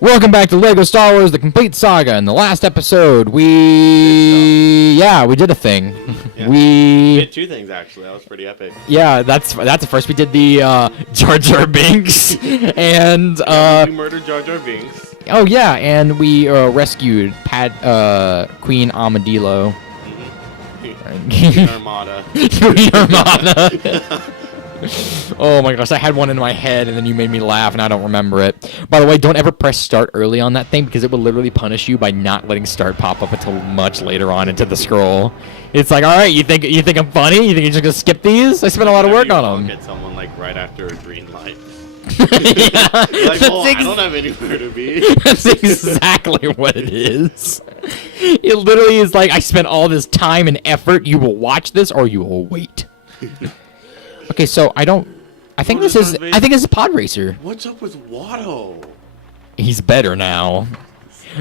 Welcome back to LEGO Star Wars: The Complete Saga. In the last episode, we did a thing. Yeah. We did two things actually. That was pretty epic. Yeah, that's the first. We did the Jar Jar Binks, and we murdered Jar Jar Binks. oh yeah, and we rescued Queen Armadillo. Queen Armada. Queen Armada. Oh my gosh, I had one in my head and then you made me laugh and I don't remember it. By the way, don't ever press start early on that thing because it will literally punish you by not letting start pop up until much later on into the scroll. It's like, alright, you think I'm funny? You think you're just gonna skip these? I spent a lot of work on them. Get someone like right after a green light. Yeah, like, well, I don't have anywhere to be. That's exactly what it is. It literally is like, I spent all this time and effort, you will watch this or you will wait. Okay, so I think this is Pod Racer. What's up with Watto? He's better now.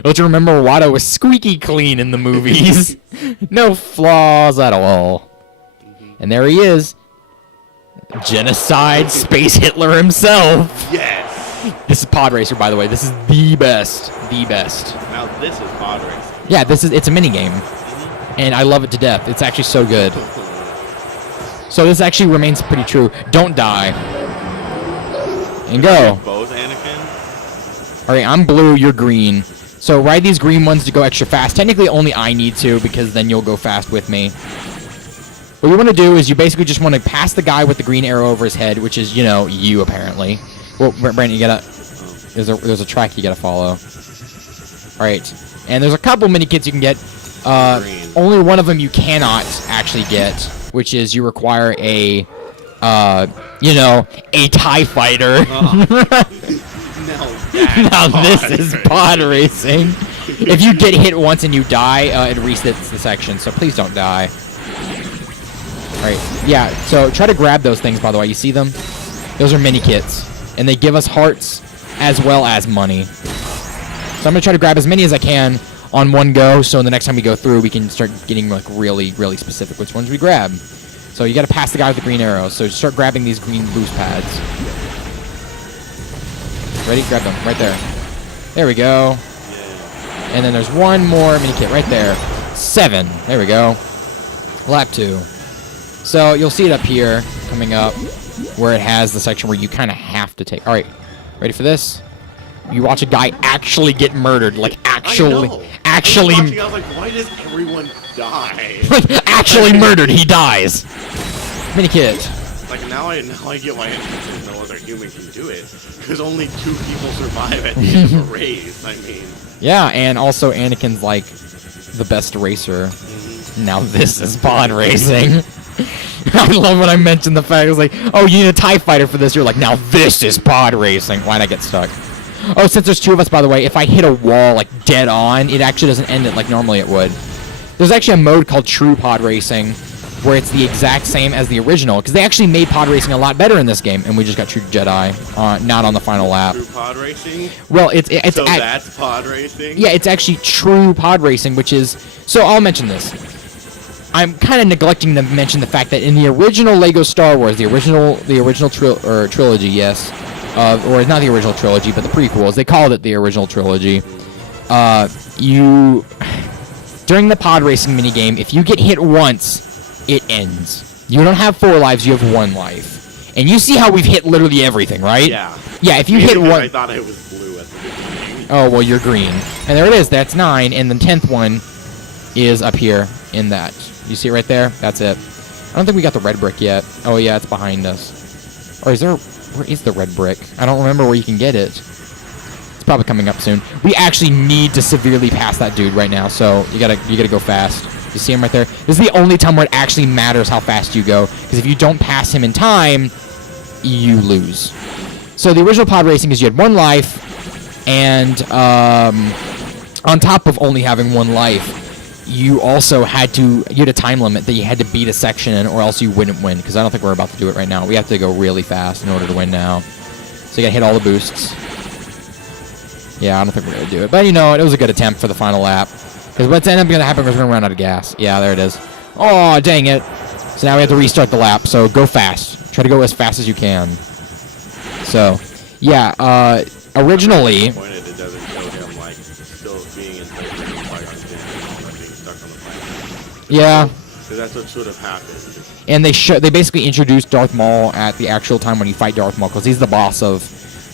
Don't you remember Watto was squeaky clean in the movies? No flaws at all. And there he is. Genocide Space Hitler himself. Yes! This is Pod Racer, by the way. This is the best. The best. Now this is Pod Racing. Yeah, it's a minigame. And I love it to death. It's actually so good. So this actually remains pretty true. Don't die. And go. Both Anakin? Alright, I'm blue, you're green. So ride these green ones to go extra fast. Technically only I need to because then you'll go fast with me. What you want to do is you basically just want to pass the guy with the green arrow over his head, which is, you apparently. Well, Brandon, you gotta... There's a track you gotta follow. Alright. And there's a couple mini kits you can get. Only one of them you cannot actually get, which is you require a TIE fighter. Now this is pod racing. If you get hit once and you die, it resets the section, so please don't die. Alright, yeah, so try to grab those things, by the way. You see them? Those are mini kits, and they give us hearts as well as money. So I'm going to try to grab as many as I can on one go, so the next time we go through, we can start getting like really, really specific which ones we grab. So you gotta pass the guy with the green arrow, so start grabbing these green boost pads. Ready? Grab them, right there. There we go. And then there's one more mini kit right there. 7. There we go. Lap 2. So you'll see it up here, coming up, where it has the section where you kind of have to take... Alright, ready for this? You watch a guy actually get murdered, like actually... I was like, why does everyone die? Actually murdered, he dies. Mini kit. Like now I get why no other human can do it. Because only 2 people survive at the end of a race. I mean. Yeah, and also Anakin's like the best racer. Now this is pod racing. I love when I mentioned the fact it's like, oh, you need a TIE fighter for this. You're like, now this is pod racing. Why'd I get stuck? Oh, since there's 2 of us, by the way, if I hit a wall, like, dead on, it actually doesn't end it like normally it would. There's actually a mode called True Pod Racing, where it's the exact same as the original, because they actually made pod racing a lot better in this game, and we just got True Jedi, not on the final lap. True Pod Racing? Well, so that's pod racing? Yeah, it's actually True Pod Racing, which is... So, I'll mention this. I'm kind of neglecting to mention the fact that in the original LEGO Star Wars, the original trilogy, yes... or not the original trilogy, but the prequels. They called it the original trilogy. During the pod racing minigame, if you get hit once, it ends. You don't have 4 lives, you have 1 life. And you see how we've hit literally everything, right? Yeah. Yeah, if you hit one... I thought it was blue at the beginning. Oh, well, you're green. And there it is, that's 9, and the 10th one is up here in that. You see it right there? That's it. I don't think we got the red brick yet. Oh, yeah, it's behind us. Or is there... Where is the red brick? I don't remember where you can get it. It's probably coming up soon. We actually need to severely pass that dude right now, so you gotta go fast. You see him right there? This is the only time where it actually matters how fast you go, because if you don't pass him in time, you lose. So the original pod racing is you had 1 life, and on top of only having 1 life, you also had a time limit that you had to beat a section in, or else you wouldn't win, because I don't think we're about to do it right now. We have to go really fast in order to win now. So you gotta hit all the boosts. Yeah, I don't think we're gonna do it. But it was a good attempt for the final lap. Because what's end up gonna happen is we're gonna run out of gas. Yeah, there it is. Oh, dang it. So now we have to restart the lap, so go fast. Try to go as fast as you can. So, yeah, originally... It doesn't Yeah. So that's what should have happened. And they basically introduced Darth Maul at the actual time when you fight Darth Maul, because he's the boss of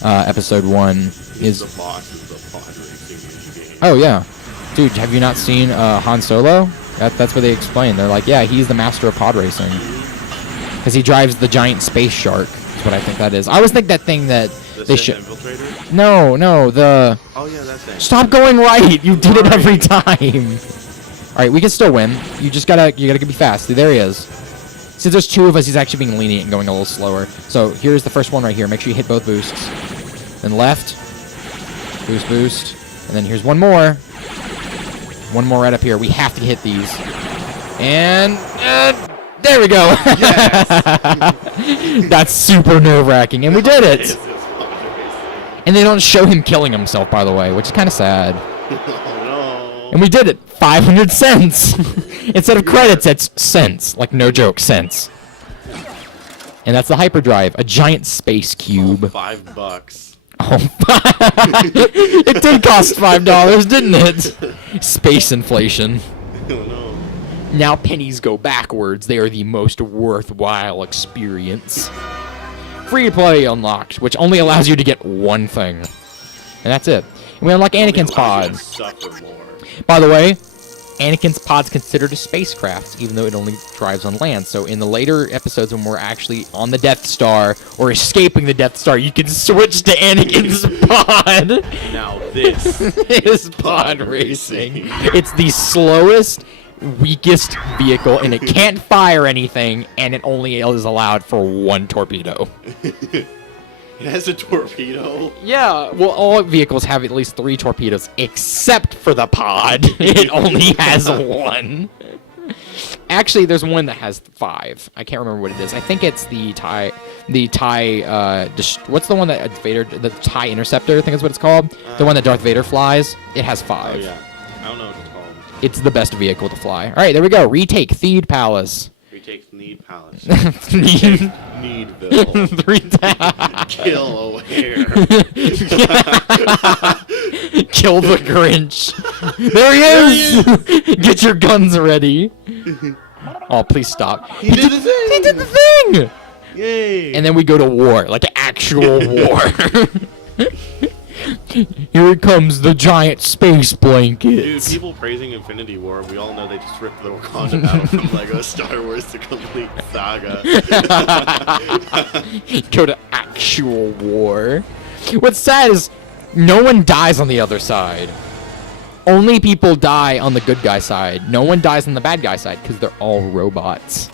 Episode 1. He's the boss of the pod racing game. Oh, yeah. Dude, have you not seen Han Solo? That's what they explain. They're like, yeah, he's the master of pod racing. Because he drives the giant space shark, is what I think that is. I always think that thing that they should... Infiltrator? No, the... Oh, yeah, that thing. Stop going right! You did it every time! Alright, we can still win. You gotta be fast. See, there he is. Since there's two of us, he's actually being lenient and going a little slower. So here's the first one right here. Make sure you hit both boosts. Then left. Boost. And then here's one more. One more right up here. We have to hit these. And there we go. Yes. That's super nerve-wracking. And we did it. And they don't show him killing himself, by the way, which is kind of sad. Oh, no. And we did it. 500 cents. Instead of credits, it's cents. Like, no joke, cents. And that's the hyperdrive, a giant space cube. Oh, $5. Oh, it did cost $5, didn't it? Space inflation. Oh, no. Now pennies go backwards. They are the most worthwhile experience. Free play unlocked, which only allows you to get one thing. And that's it. And we unlock Anakin's pod. Suffer more. By the way, Anakin's pod's considered a spacecraft, even though it only drives on land. So in the later episodes when we're actually on the Death Star or escaping the Death Star, you can switch to Anakin's pod. Now this is pod racing. It's the slowest, weakest vehicle, and it can't fire anything, and it only is allowed for one torpedo. It has a torpedo? Yeah, well, all vehicles have at least 3 torpedoes, except for the pod. It only has 1. Actually, there's one that has 5. I can't remember what it is. I think it's the TIE, what's the one that Vader, the TIE Interceptor, I think is what it's called? The one that Darth Vader flies? It has 5. Oh, yeah. I don't know what it's called. It's the best vehicle to fly. All right, there we go. Retake Theed Palace. Retake Need Palace. Need. Needville. 3 Kill O'Hare. Kill the Grinch. There he is! Get your guns ready. Oh, please stop. He did the thing! He did the thing! Yay! And then we go to war, like an actual war. Here comes the giant space Dude, blankets. people praising Infinity War, we all know they just ripped the Wakanda out from Lego Star Wars The Complete Saga. Go to actual war. What's sad is no one dies on the other side. Only people die on the good guy side. No one dies on the bad guy side because they're all robots.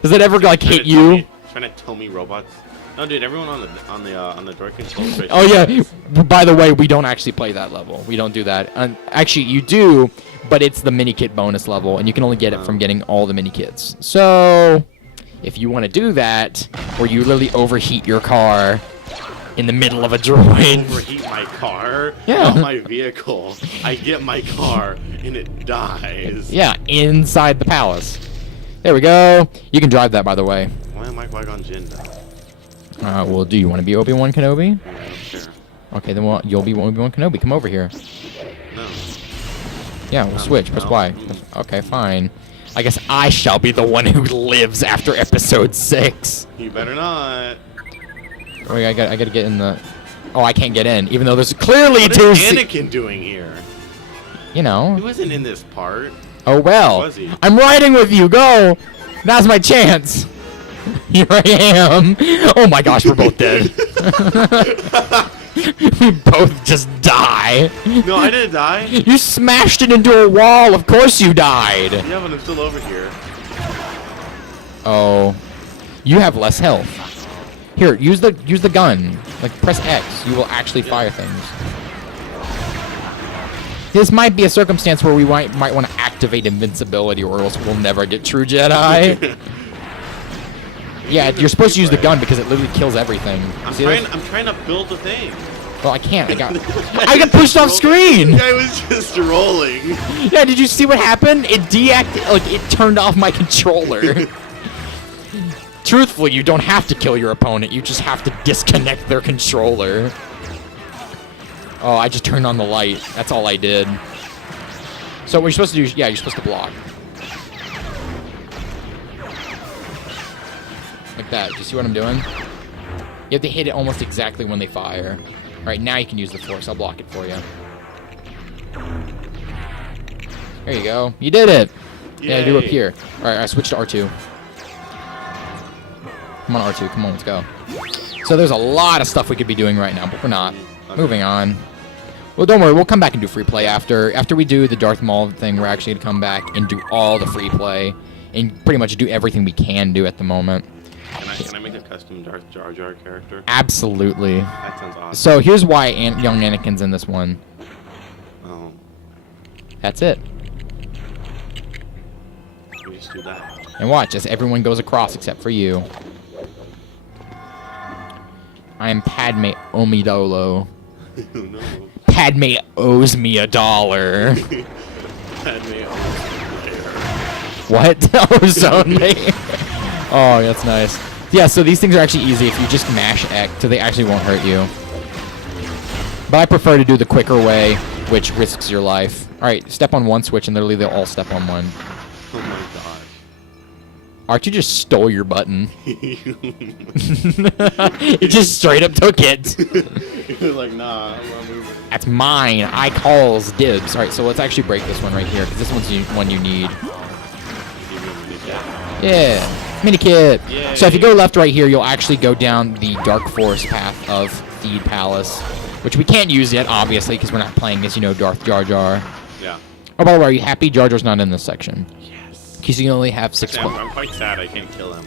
Does that ever like hit you? Trying to tell me robots? No, dude. Everyone on the door controls. Oh yeah. By the way, we don't actually play that level. We don't do that. Actually, you do, but it's the mini kit bonus level, and you can only get it from getting all the mini kits. So, if you want to do that, where you literally overheat your car in the middle of a droid. Overheat my car? Yeah. Not my vehicle. I get my car and it dies. Yeah, inside the palace. There we go. You can drive that, by the way. Why am I Qui-Gon Jinn though? Well, do you want to be Obi-Wan Kenobi? Yeah, I don't care. Okay, then you'll be Obi-Wan Kenobi. Come over here. No. Yeah, we'll switch. Press no. Y. Okay, fine. I guess I shall be the one who lives after Episode 6. You better not. Wait, I gotta get in the... Oh, I can't get in, even though there's clearly What two... is Anakin doing here? You know. He wasn't in this part. Oh, well. Was he? I'm riding with you. Go. Now's my chance. Here I am. Oh my gosh, we're both dead. We both just die. No, I didn't die. You smashed it into a wall. Of course you died. Yeah, but I'm still over here. Oh. You have less health. Here, use the gun. Like, press X. You will actually fire things. This might be a circumstance where we might want to activate invincibility, or else we'll never get true Jedi. Yeah, you're supposed to use the gun because it literally kills everything. I'm trying to build the thing. Well, I can't. I got pushed off screen. I was just rolling. Yeah, did you see what happened? It it turned off my controller. Truthfully, you don't have to kill your opponent. You just have to disconnect their controller. Oh, I just turned on the light. That's all I did. So what you're supposed to do, yeah, you're supposed to block. Like that. Do you see what I'm doing? You have to hit it almost exactly when they fire. Alright, now you can use the force. I'll block it for you. There you go. You did it! Yay. Yeah, do up here. Alright, I switched to R2. Come on, R2. Come on, let's go. So there's a lot of stuff we could be doing right now, but we're not. Moving on. Well, don't worry. We'll come back and do free play after. After we do the Darth Maul thing, we're actually going to come back and do all the free play. And pretty much do everything we can do at the moment. Can I make a custom Darth Jar Jar character? Absolutely. That sounds awesome. So here's why young Anakin's in this one. Oh. That's it. We just do that. And watch as everyone goes across except for you. I am Padme Amidala. No. Padme owes me $1. Padme What? Ozone me. Oh, that's nice. Yeah, so these things are actually easy if you just mash X, so they actually won't hurt you. But I prefer to do the quicker way, which risks your life. Alright, step on one switch and literally they'll all step on one. Oh my gosh. R2 just stole your button. He just straight up took it. He was like, nah, I'm not moving. That's mine. I calls dibs. Alright, so let's actually break this one right here, because this one's the one you need. Yeah, mini kit. Yay. So if you go left right here, you'll actually go down the Dark Force path of Theed Palace, which we can't use yet, obviously, because we're not playing as, you know, Darth Jar Jar. Yeah. Oh, by the way, are you happy Jar Jar's not in this section? Yes. Because you only have 6. Actually, I'm quite sad I can't kill him.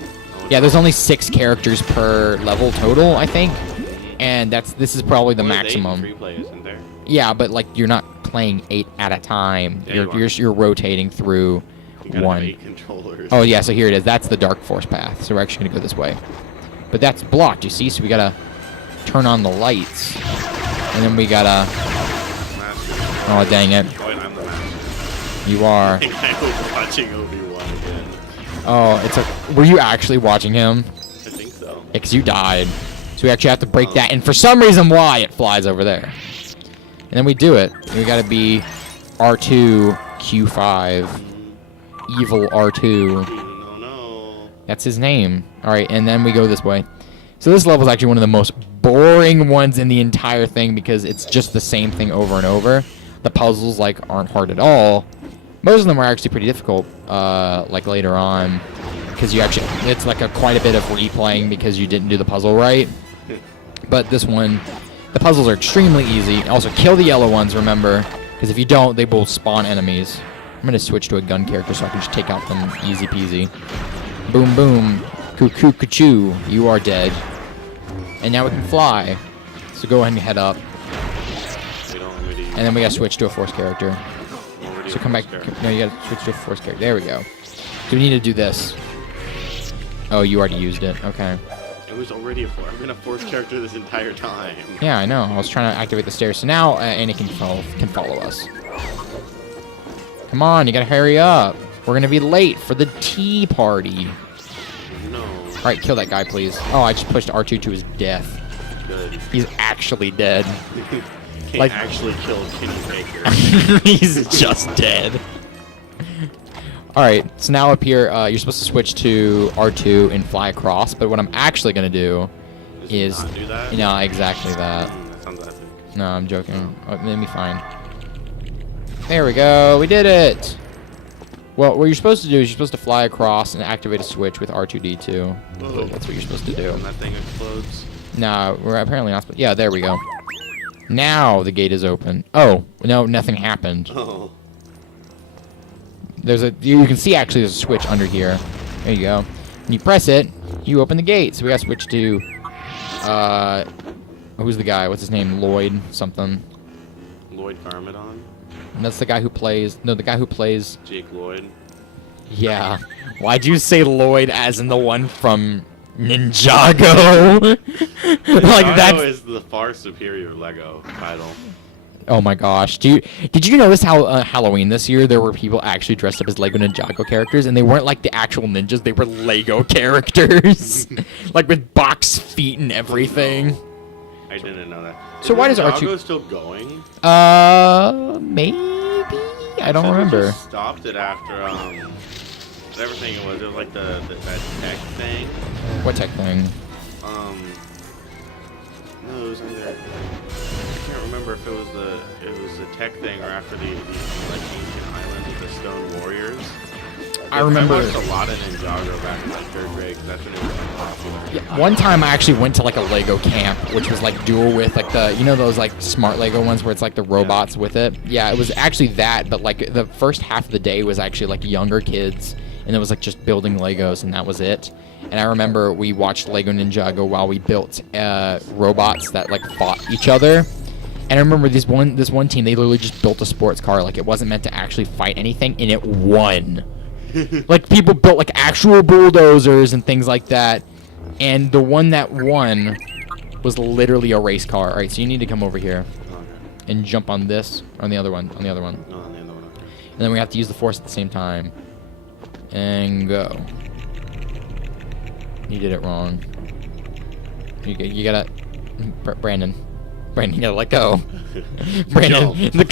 Yeah, there's only 6 characters per level total, I think, and this is probably the maximum. Free play, isn't there? Yeah, but like you're not playing 8 at a time. Yeah, you're rotating through You gotta have one. 8 controllers. Oh yeah, so here it is. That's the Dark Force path. So we're actually gonna go this way, but that's blocked. You see, so we gotta turn on the lights, and then we gotta. Master. Oh dang it! Oh, and I'm the master. You are. I think I was watching Obi-Wan again. Oh, it's a. Were you actually watching him? I think so. Because you died. So we actually have to break that, and for some reason, why it flies over there. And then we do it. We gotta be R2 Q5. Evil R2. No. That's his name. Alright, and then we go this way. So this level is actually one of the most boring ones in the entire thing because it's just the same thing over and over. The puzzles, like, aren't hard at all. Most of them are actually pretty difficult, like, later on. Because you actually... It's like quite a bit of replaying because you didn't do the puzzle right. But this one... The puzzles are extremely easy. Also, kill the yellow ones, remember. Because if you don't, they will spawn enemies. I'm going to switch to a gun character so I can just take out them easy peasy. Boom, boom. Cuckoo, cuckoo. You are dead. And now we can fly. So go ahead and head up. And then we got to switch to a force character. So come back. No, you got to switch to a force character. There we go. So we need to do this. Oh, you already used it. Okay. It was already a force. I've been a force character this entire time. Yeah, I know. I was trying to activate the stairs. So now Anakin can follow us. Come on, you gotta hurry up. We're gonna be late for the tea party. No. Alright, kill that guy, please. Oh, I just pushed R2 to his death. Good. He's actually dead. Can't Like- actually kill Kenny Baker. He's just dead. Alright, so now up here, you're supposed to switch to R2 and fly across, but what I'm actually gonna do is... Not do that? You know, exactly that. That sounds epic. No, I'm joking. Oh, let me find. There we go. We did it. Well, what you're supposed to do is you're supposed to fly across and activate a switch with R2-D2. Whoa. That's what you're supposed to do. And that thing explodes. No, we're apparently not supposed. Yeah, there we go. Now the gate is open. Oh, no, nothing happened. Oh. There's a. You can see actually there's a switch under here. There you go. When you press it, you open the gate. So we got to switch to. Who's the guy? What's his name? Lloyd something. Lloyd Garmadon? And that's the guy who plays. No, the guy who plays. Jake Lloyd? Yeah. Why'd you say Lloyd as in the one from Ninjago? Like Ninjago that's. is the far superior Lego title. Oh my gosh! Did you notice how Halloween this year there were people actually dressed up as Lego Ninjago characters, and they weren't like the actual ninjas; they were Lego characters, like with box feet and everything. I didn't know that. So why does Ninjago R2 still going? Maybe I don't They remember. just stopped it after whatever thing it was like that tech thing. What tech thing? No, it was either. I can't remember if it was the tech thing or after the like ancient island with the stone warriors. I remember. I watched a lot of Ninjago back in like 3rd grade. 'Cause that's when it was like, popular. Yeah, one time I actually went to like a Lego camp, which was like dual with like the, you know, those like smart Lego ones where it's like the robots with it. Yeah, it was actually that, but like the first half of the day was actually like younger kids, and it was like just building Legos, and that was it. And I remember we watched Lego Ninjago while we built robots that like fought each other. And I remember this one team, they literally just built a sports car, like it wasn't meant to actually fight anything, and it won. Like people built like actual bulldozers and things like that, and the one that won was literally a race car. All right, so you need to come over here and jump on this, or on the other one, on the other one. No, on the other one. And then we have to use the force at the same time. And go. You did it wrong. You gotta, Brandon, you gotta let go. Brandon, the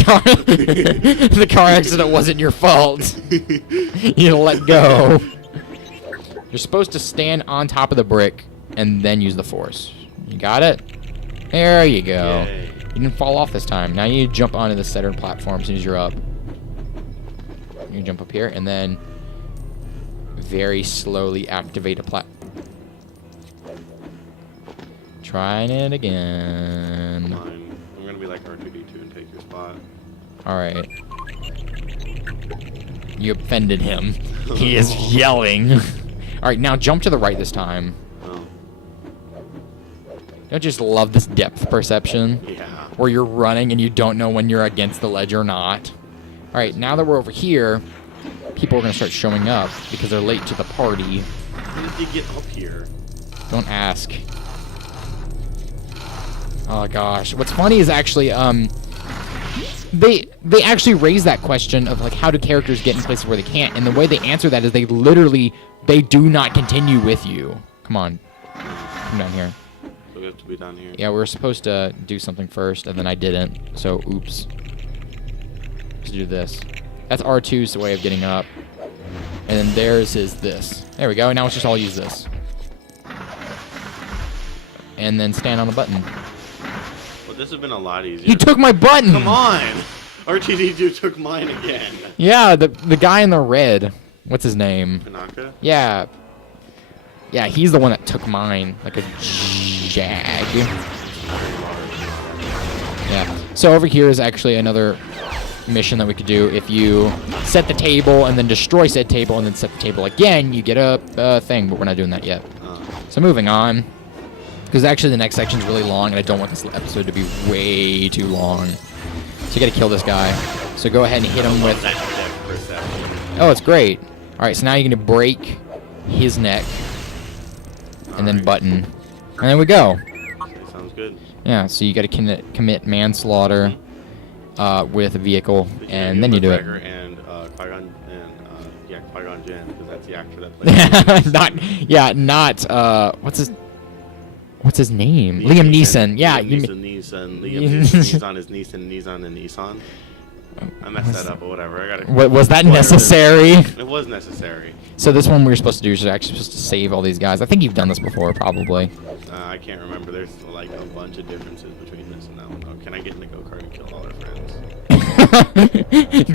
car accident wasn't your fault. You gotta let go. You're supposed to stand on top of the brick and then use the force. You got it? There you go. Yay. You didn't fall off this time. Now you need to jump onto the center platform as soon as you're up. You jump up here and then very slowly activate a Trying it again. Fine. I'm gonna be like R2D2 and take your spot. Alright. You offended him. He is yelling. Alright, now jump to the right this time. Oh. Don't just love this depth perception? Yeah. Where you're running and you don't know when you're against the ledge or not. Alright, now that we're over here, people are going to start showing up because they're late to the party. How did you get up here? Don't ask. Oh gosh. What's funny is actually, they actually raise that question of like how do characters get in places where they can't, and the way they answer that is they do not continue with you. Come on. Come down here. So we have to be down here. Yeah, we were supposed to do something first, and then I didn't, so oops. Let's do this. That's R2's way of getting up. And then theirs is this. There we go, now let's just all use this. And then stand on the button. Well, this has been a lot easier. He took my button! Come on! R2D2 took mine again. Yeah, the guy in the red. What's his name? Tanaka? Yeah. Yeah, he's the one that took mine. Like a jag. Yeah. So over here is actually another mission that we could do. If you set the table and then destroy said table and then set the table again, you get a thing, but we're not doing that yet. So moving on. Because actually the next section is really long, and I don't want this episode to be way too long. So you gotta kill this guy. So go ahead and hit him with... Oh, it's great. Alright, so now you're gonna break his neck. And then button. And there we go. Sounds good. Yeah, so you gotta commit manslaughter with a vehicle, and then you do it. And Qui-Gon and Qui-Gon Jinn, because that's the actor that plays. What's his name? Liam Neeson. Yeah, Liam Neeson is Neeson and Nissan. I messed that up, but whatever. I got it. Was that necessary? It was necessary. So this one we were supposed to do is actually supposed to save all these guys. I think you've done this before, probably. I can't remember. There's like a bunch of differences between this and that one. Oh, can I get in the go-kart and kill all our friends?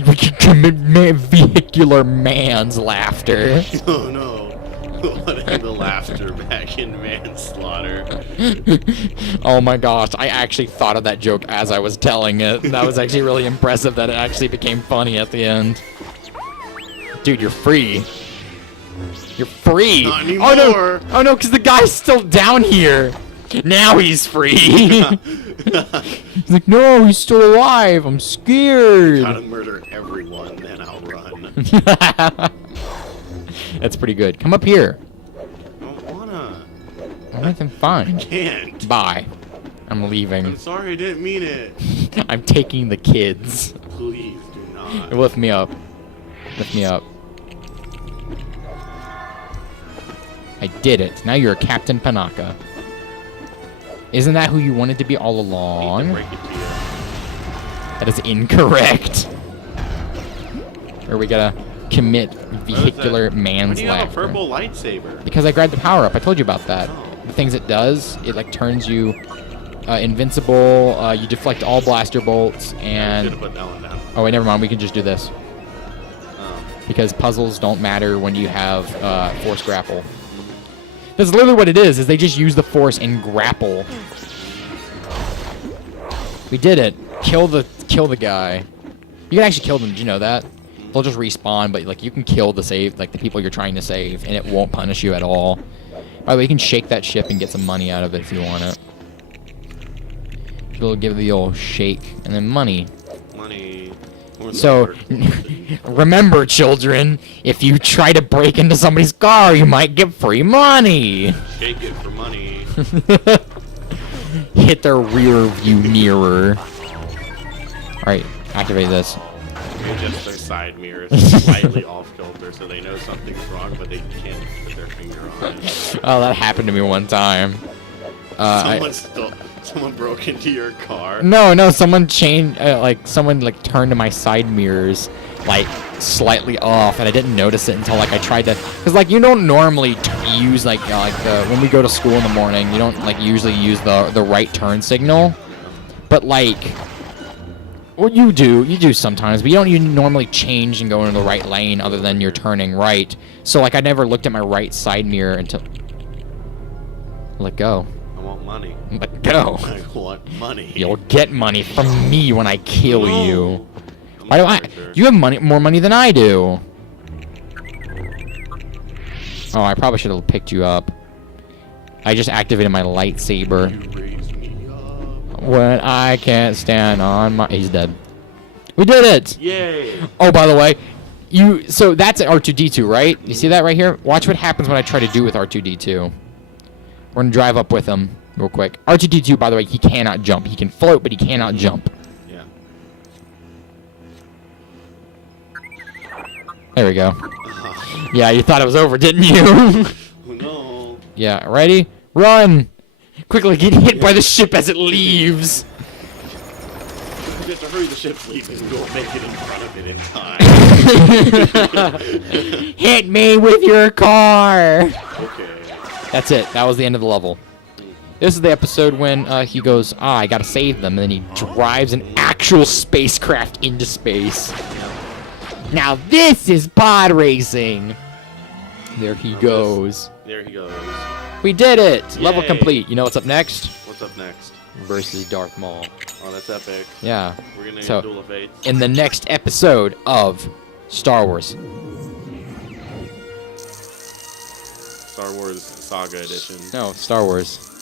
We could commit vehicular man's laughter. Oh no. What the laughter back in manslaughter. Oh my gosh, I actually thought of that joke as I was telling it. That was actually really impressive that it actually became funny at the end. Dude, you're free. You're free. Not anymore. Oh no, because the guy's still down here. Now he's free. He's like, no, he's still alive. I'm scared. Gotta murder everyone, then I'll run. That's pretty good. Come up here. I don't wanna. Alright, then fine. Can't. Bye. I'm leaving. I'm sorry, I didn't mean it. I'm taking the kids. Please do not. Lift me up. Lift me up. I did it. Now you're Captain Panaka. Isn't that who you wanted to be all along? That is incorrect. Or we gotta commit What is vehicular that? Why do you have a manslaughter. purple lightsaber? Because I grabbed the power up. I told you about that. Oh. The things it does, it like turns you invincible. You deflect all blaster bolts, Should and have put that one down. oh wait, never mind. We can just do this Oh. because puzzles don't matter when you have force grapple. That's literally what it is they just use the force and grapple. We did it. Kill the guy. You can actually kill them. Did you know that? They'll just respawn, but like you can kill the people you're trying to save, and it won't punish you at all. By the way, you can shake that ship and get some money out of it if you want it. You'll give it the old shake and then money. Money. So, remember, children, if you try to break into somebody's car, you might get free money. Shake it for money. Hit their rear view mirror. Alright, activate this. Adjust their side mirrors slightly off kilter so they know something's wrong, but they can't put their finger on it. Oh, that happened to me one time. Someone broke into your car. No, someone someone turned to my side mirrors, slightly off, and I didn't notice it until I tried to, cause you don't normally use when we go to school in the morning, you don't usually use the right turn signal, but well, you do sometimes, but you normally change and go into the right lane other than you're turning right. So I never looked at my right side mirror until. Let go. I want money. Let go. I want money. You'll get money from me when I kill you. I'm Why do not sure. You have more money than I do. Oh, I probably should have picked you up. I just activated my lightsaber. You raised me up. When I can't stand on my... He's dead. We did it! Yay! Oh, by the way, so that's R2-D2, right? You see that right here? Watch what happens when I try to do with R2-D2. We're gonna drive up with him real quick. R2-D2, by the way, he cannot jump. He can float, but he cannot jump. Yeah. There we go. Yeah, you thought it was over, didn't you? Oh no. Yeah, ready? Run! Quickly get hit by the ship as it leaves. You have to hurry, the ship's leaving. We'll make it in front of it in time. Hit me with your car! Okay. That's it. That was the end of the level. This is the episode when he goes, I gotta save them, and then he drives an actual spacecraft into space. Now this is pod racing! There he goes. There he goes. We did it! Level Yay. complete. You know what's up next? What's up next? Versus Darth Maul. Oh, that's epic. Yeah. We're gonna So, Duel of Fates. in the next episode of Star Wars. Star Wars Saga Edition. No, Star Wars.